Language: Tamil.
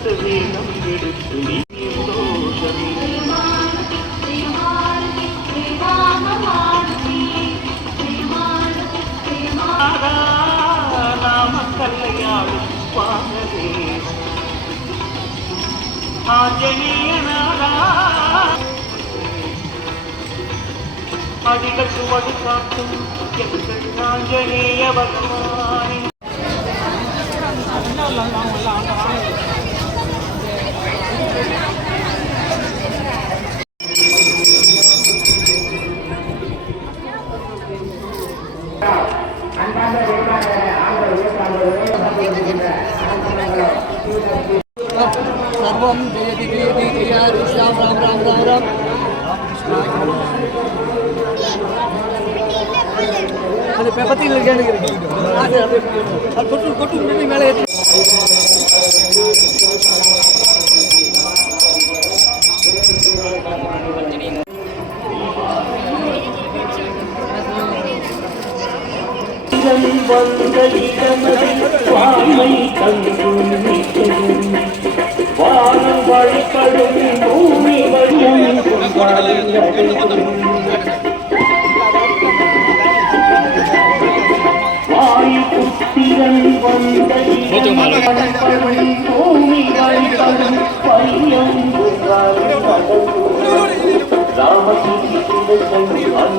எடுத்து வேகம் எடுத்து நீ நாம அடிகள் சுவடு காட்டும் எங்கள் ஆஞ்சநேய பகவானே सर्वं जयति जयति जय श्याम राम राम राम राम அது பத்தியில் கேளுங்க அது அது கொட்டு கொட்டு முன்னாடி மேலே இடம் வந்த இடமதில் சுவாமை நிற்கும் வானம் வழிபடும் பூமி வழியும் வாய் புத்திரன் வந்த பூமி வழிபடும் பையம் ராமகிருஷ்ணன்